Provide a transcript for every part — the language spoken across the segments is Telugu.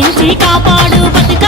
కరుణించి కాపాడు బతుక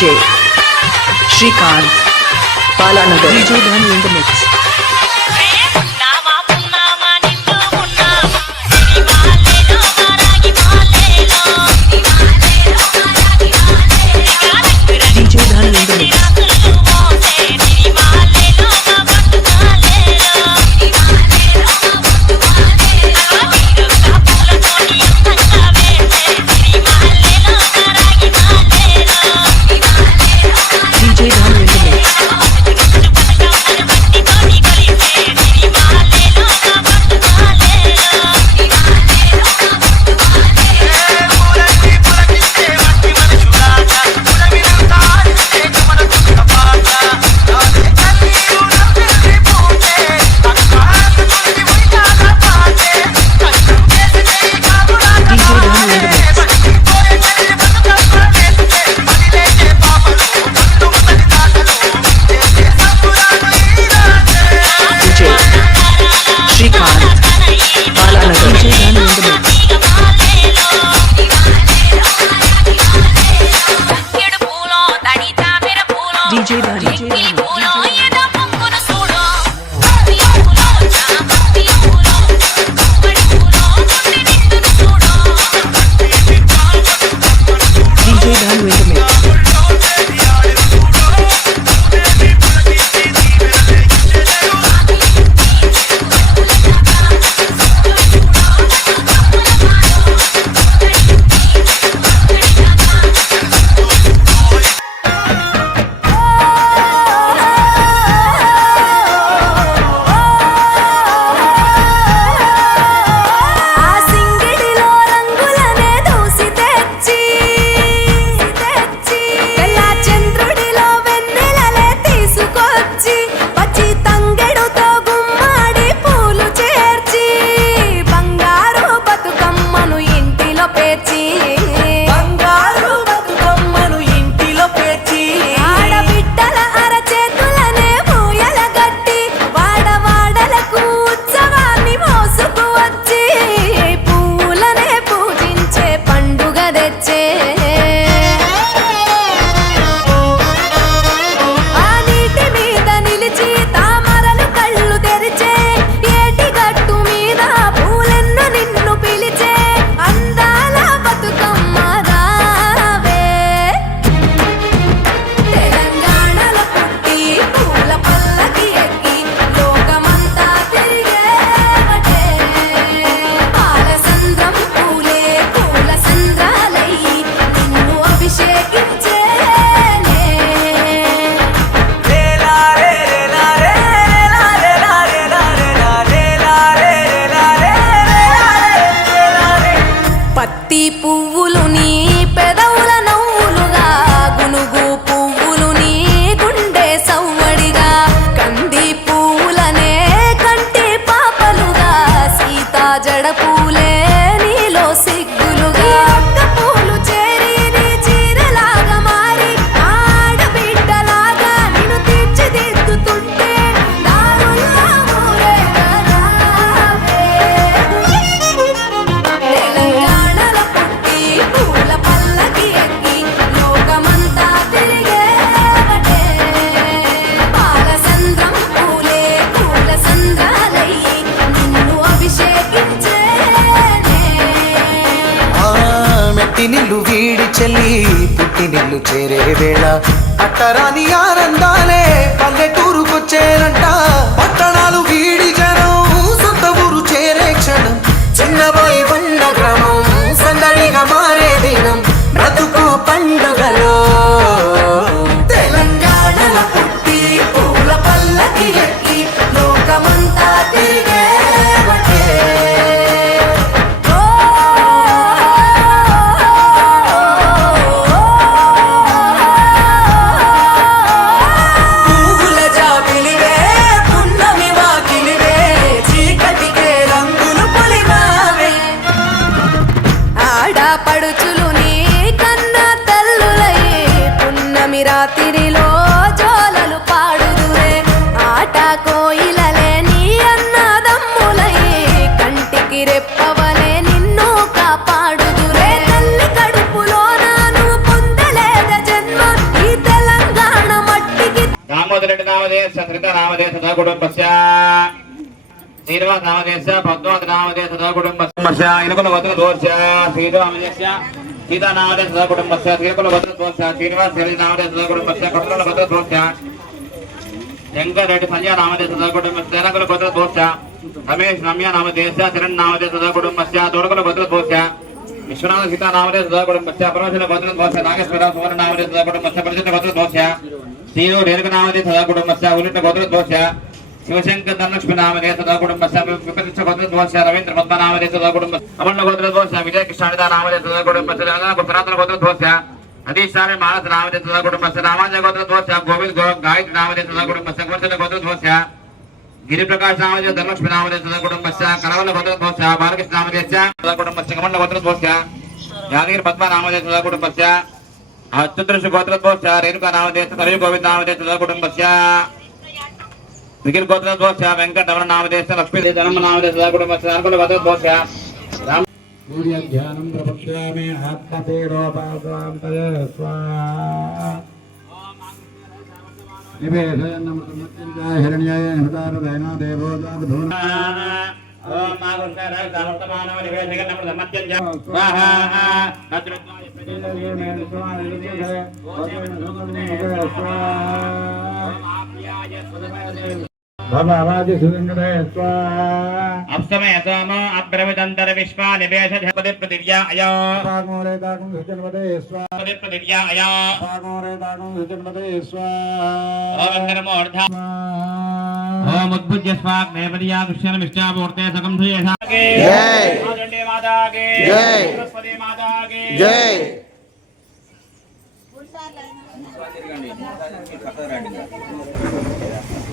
डीजे श्रीकांत पालानगर डीजे धन मिक्स నిన్ను చేరే వేళ అట్టరాని ఆనందాలే పల్లెటూరుకొచ్చేనంట నామదేశ కుటుంబస్య శ్రీనివాస నామదేశ కుటుంబస్య ఇనుకుల వద్ద దోష శ్రీరామదేశ సీతా కుటుంబస్య శ్రీకుల వద్ద దోష శ్రీనివాస నామదేశ కుటుంబస్య కటుల వద్ద దోష శంకర్ సంజయ నామదేశ కుటుంబస్య సేనకుల వద్ద దోష రమేష్ రమ్య నామదేశ చరణ్ నామదేశ కుటుంబస్య విశ్వనాథ సీతా కుటుంబస్య పరమశిల దోష నాగేశ్వర సువర్ణ నామదేశ కుటుంబస్య పరిచిత దోష శ్రీను రేణుక నామదేశ సదా కుటుంబస్య ఉల్లిట గోత్ర దోష శివశంకర్ ధనలక్ష్మి నామదేశ సదా కుటుంబస్య విపరీత గోత్ర దోష రవీంద్ర పద్మ నామదేశ సదా కుటుంబ అమర్ణ గోత్ర దోష విజయ కృష్ణానిద నామదేశ సదా కుటుంబస్య సనాతన గోత్ర దోష అధీశారి మానస నామదేశ సదా కుటుంబస్య రామాంజ గోత్ర దోష గోవింద్ గో గాయత్రి నామదేశ సదా కుటుంబస్య గోవర్ధన గోత్ర దోష గిరిప్రకాశ్ నామదేశ ధనలక్ష్మి నామదేశ సదా కుటుంబస్య కరవల్ల గోత్ర దోష బాలకృష్ణ నామదేశ సదా కుటుంబస్య కమల గోత్ర దోష యాదగిరి పద్మ నామదేశ సదా కుటుంబస్య అత్యుదృశ గోత్ర దోష రేణుక నామదేశ సరయు గోవింద నామదేశ సదా కుటుంబస్య నిఖిల్ గోత్ర దోష వెంకట రమణ నామదేశ లక్ష్మీ స్వాహా. भवादि सुरेन्द्रे त्वा सोम अब्रविदन्तर विश्वा निवेश पदे पृथिव्या अया। पागोरे दागं सुजन्मदे स्वा पदे पृथिव्या अया जय। माता माता